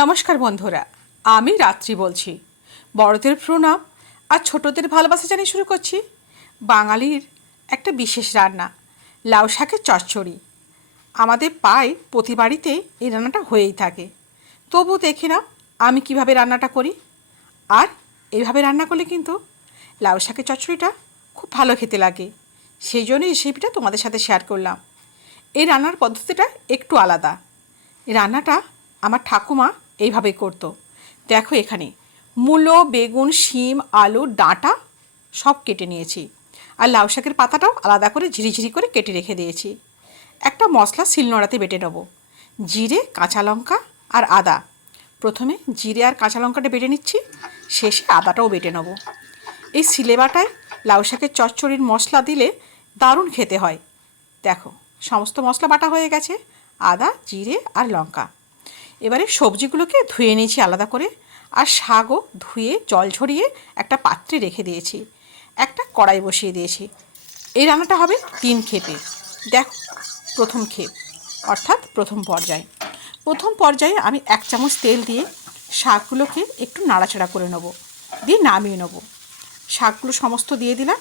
নমস্কার বন্ধুরা, আমি রাত্রি বলছি। বড়দের প্রণাম আর ছোটদের ভালোবাসা জানিয়ে শুরু করছি বাঙালির একটা বিশেষ রান্না, লাউ শাকের চচ্চড়ি। আমাদের প্রায় প্রতি বাড়িতে এই রান্নাটা হয়েই থাকে। তবু দেখে নাও আমি কিভাবে রান্নাটা করি। আর এইভাবে রান্না করলে কিন্তু লাউ শাকের চচ্চড়িটা খুব ভালো খেতে লাগে। সেই জন্যই রেসিপিটা তোমাদের সাথে শেয়ার করলাম। এই রান্নার পদ্ধতিটা একটু আলাদা। এই রান্নাটা আমার ঠাকুমা এইভাবে করতো। দেখো, এখানে মূলো, বেগুন, শিম, আলু, ডাঁটা সব কেটে নিয়েছি। আর লাউ শাকের পাতাটাও আলাদা করে ঝিরিঝিরি করে কেটে রেখে দিয়েছি। একটা মশলা শিলনোড়াতে বেটে নেব। জিরে, কাঁচা লঙ্কা আর আদা। প্রথমে জিরে আর কাঁচা লঙ্কাটা বেটে নিচ্ছি, শেষে আদাটাও বেটে নেব। এই শিলে বাটায় লাউ শাকের চচ্চড়ির মশলা দিলে দারুণ খেতে হয়। দেখো, সমস্ত মশলা বাটা হয়ে গেছে, আদা, জিরে আর লঙ্কা। এবারে সবজিগুলোকে ধুয়ে নিয়েছি আলাদা করে, আর শাকও ধুয়ে জল ঝরিয়ে একটা পাত্রে রেখে দিয়েছি। একটা কড়াই বসিয়ে দিয়েছি। এই রান্নাটা হবে 3 খেপে। দেখো, প্রথম খেপ অর্থাৎ প্রথম পর্যায়ে আমি 1 চামচ তেল দিয়ে শাকগুলোকে একটু নাড়াচাড়া করে নেব, দিয়ে নামিয়ে নেব। শাকগুলো সমস্ত দিয়ে দিলাম,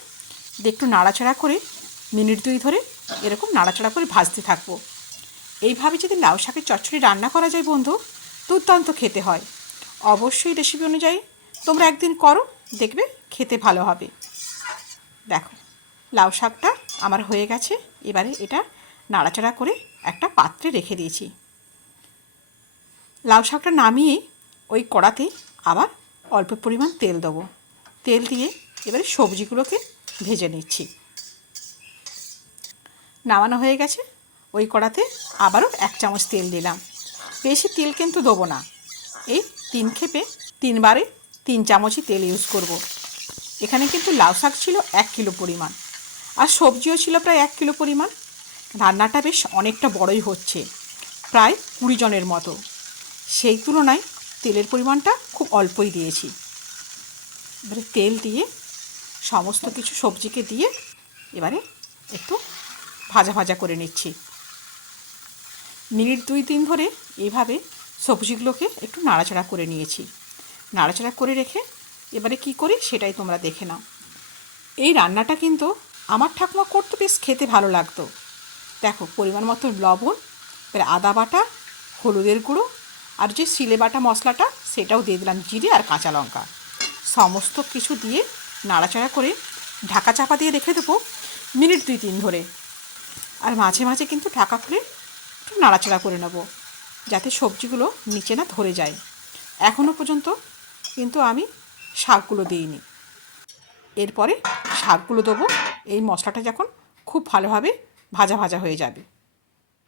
দিয়ে একটু নাড়াচাড়া করে মিনিট 2 ধরে এরকম নাড়াচাড়া করে ভাজতে থাকবো। এইভাবে যদি লাউ শাকের চচ্চড়ি রান্না করা যায় বন্ধু, দুর্দান্ত খেতে হয়। অবশ্যই রেসিপি অনুযায়ী তোমরা একদিন করো, দেখবে খেতে ভালো হবে। দেখো, লাউ শাকটা আমার হয়ে গেছে। এবারে এটা নাড়াচাড়া করে একটা পাত্রে রেখে দিয়েছি। লাউ শাকটা নামিয়ে ওই কড়াতে আবার অল্প পরিমাণ তেল দেবো। তেল দিয়ে এবারে সবজিগুলোকে ভেজে নিচ্ছি। নামানো হয়ে গেছে। ওই কড়াতে আবারও 1 চামচ তেল দিলাম। বেশি তেল কিন্তু দেবো না। এই 3 খেপে 3 বারে 3 চামচই তেল ইউজ করব। এখানে কিন্তু লাউ শাক ছিল 1 কিলো পরিমাণ, আর সবজিও ছিল প্রায় 1 কিলো পরিমাণ। রান্নাটা বেশ অনেকটা বড়ই হচ্ছে, প্রায় 20 জনের মতো। সেই তুলনায় তেলের পরিমাণটা খুব অল্পই দিয়েছি। এবারে তেল দিয়ে সমস্ত কিছু সবজিকে দিয়ে এবারে একটু ভাজা ভাজা করে নিচ্ছি। মিনিট 2-3 ধরে এইভাবে সবজিগুলোকে একটু নাড়াচাড়া করে নিয়েছি। নাড়াচাড়া করে রেখে এবারে কি করি সেটাই তোমরা দেখে নাও। এই রান্নাটা কিন্তু আমার ঠাকুমা করতে বেশ খেতে ভালো লাগতো। দেখো, পরিমাণ মতো লবণ, এবারে আদা বাটা, হলুদের গুঁড়ো, আর যে শিলে বাটা মশলাটা সেটাও দিয়ে দিলাম, জিরে আর কাঁচা লঙ্কা। সমস্ত কিছু দিয়ে নাড়াচাড়া করে ঢাকা চাপা দিয়ে রেখে দেবো মিনিট 2-3 ধরে। আর মাঝে মাঝে কিন্তু ঢাকা খুলে একটু নাড়াচাড়া করে নেব, যাতে সবজিগুলো নিচে না ধরে যায়। এখনও পর্যন্ত কিন্তু আমি শাকগুলো দিইনি। এরপরে শাকগুলো দেবো এই মশলাটা যখন খুব ভালোভাবে ভাজা ভাজা হয়ে যাবে।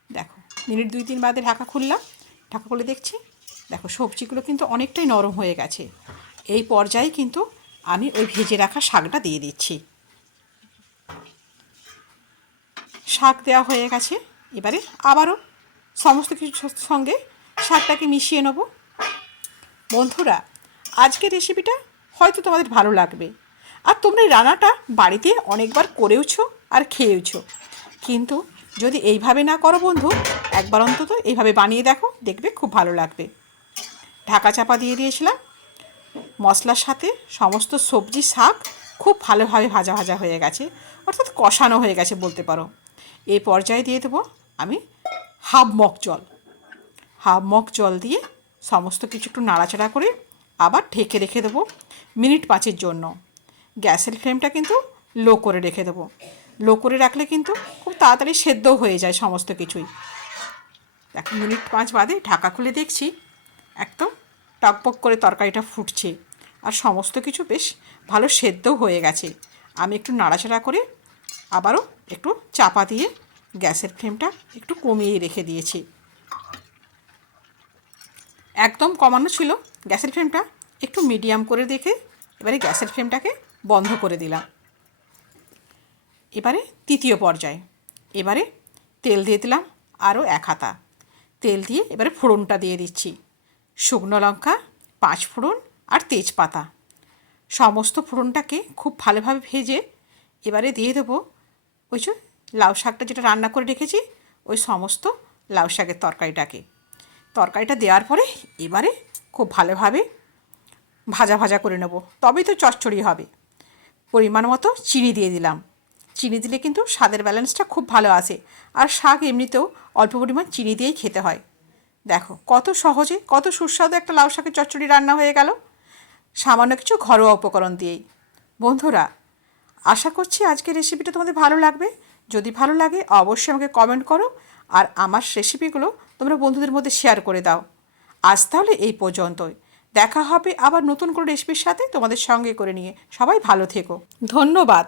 দেখো, মিনিট 2-3 বাদে ঢাকা খুললাম। ঢাকা খুলে দেখছি, দেখো সবজিগুলো কিন্তু অনেকটাই নরম হয়ে গেছে। এই পর্যায়ে কিন্তু আমি ওই ভেজে রাখা শাকটা দিয়ে দিচ্ছি। শাক দেওয়া হয়ে গেছে। এবারে আবারও সমস্ত কিছুর সঙ্গে শাকটাকে মিশিয়ে নেব। বন্ধুরা, আজকের রেসিপিটা হয়তো তোমাদের ভালো লাগবে, আর তোমরা এই রান্নাটা বাড়িতে অনেকবার করেওছো আর খেয়েওছো। কিন্তু যদি এইভাবে না করো বন্ধু, একবার অন্তত এইভাবে বানিয়ে দেখো, দেখবে খুব ভালো লাগবে। ঢাকা চাপা দিয়ে দিয়েছিলাম। মশলার সাথে সমস্ত সবজি শাক খুব ভালোভাবে ভাজা ভাজা হয়ে গেছে, অর্থাৎ কষানো হয়ে গেছে বলতে পারো। এই পর্যায়ে দিয়ে দেবো আমি হাফ মগ জল দিয়ে সমস্ত কিছু একটু নাড়াচাড়া করে আবার ঢেকে রেখে দেবো মিনিট 5-এর জন্য। গ্যাসের ফ্লেমটা কিন্তু লো করে রেখে দেবো। লো করে রাখলে কিন্তু খুব তাড়াতাড়ি সেদ্ধও হয়ে যায় সমস্ত কিছুই। এখন মিনিট 5 বাদে ঢাকা খুলে দেখছি একদম টকবক করে তরকারিটা ফুটছে, আর সমস্ত কিছু বেশ ভালো সেদ্ধও হয়ে গেছে। আমি একটু নাড়াচাড়া করে আবারও একটু চাপা দিয়ে গ্যাসের ফ্লেমটা একটু কমিয়ে রেখে দিয়েছি। একদম কমানো ছিল গ্যাসের ফ্লেমটা, একটু মিডিয়াম করে দেখে এবারে গ্যাসের ফ্লেমটাকে বন্ধ করে দিলাম। এবারে তৃতীয় পর্যায়ে এবারে তেল দিয়ে দিলাম আরও 1 হাতা। তেল দিয়ে এবারে ফোড়নটা দিয়ে দিচ্ছি। শুকনো লঙ্কা, 5 ফোড়ন আর তেজপাতা। সমস্ত ফোড়নটাকে খুব ভালোভাবে ভেজে এবারে দিয়ে দেবো ওই যে লাউ শাকটা যেটা রান্না করে রেখেছি, ওই সমস্ত লাউ শাকের তরকারিটাকে। তরকারিটা দেওয়ার পরে এবারে খুব ভালোভাবে ভাজা ভাজা করে নেব, তবেই তো চচ্চড়ি হবে। পরিমাণ মতো চিনি দিয়ে দিলাম। চিনি দিলে কিন্তু স্বাদের ব্যালেন্সটা খুব ভালো আসে, আর শাক এমনিতেও অল্প পরিমাণ চিনি দিয়েই খেতে হয়। দেখো কত সহজে কত সুস্বাদু একটা লাউ শাকের চচ্চড়ি রান্না হয়ে গেল, সামান্য কিছু ঘরোয়া উপকরণ দিয়েই। বন্ধুরা, আশা করছি আজকের রেসিপিটা তোমাদের ভালো লাগবে। যদি ভালো লাগে অবশ্যই আমাকে কমেন্ট করো, আর আমার রেসিপিগুলো তোমরা বন্ধুদের মধ্যে শেয়ার করে দাও। আজ তাহলে এই পর্যন্তই। দেখা হবে আবার নতুন কোনো রেসিপির সাথে তোমাদের সঙ্গে করে নিয়ে। সবাই ভালো থেকো। ধন্যবাদ।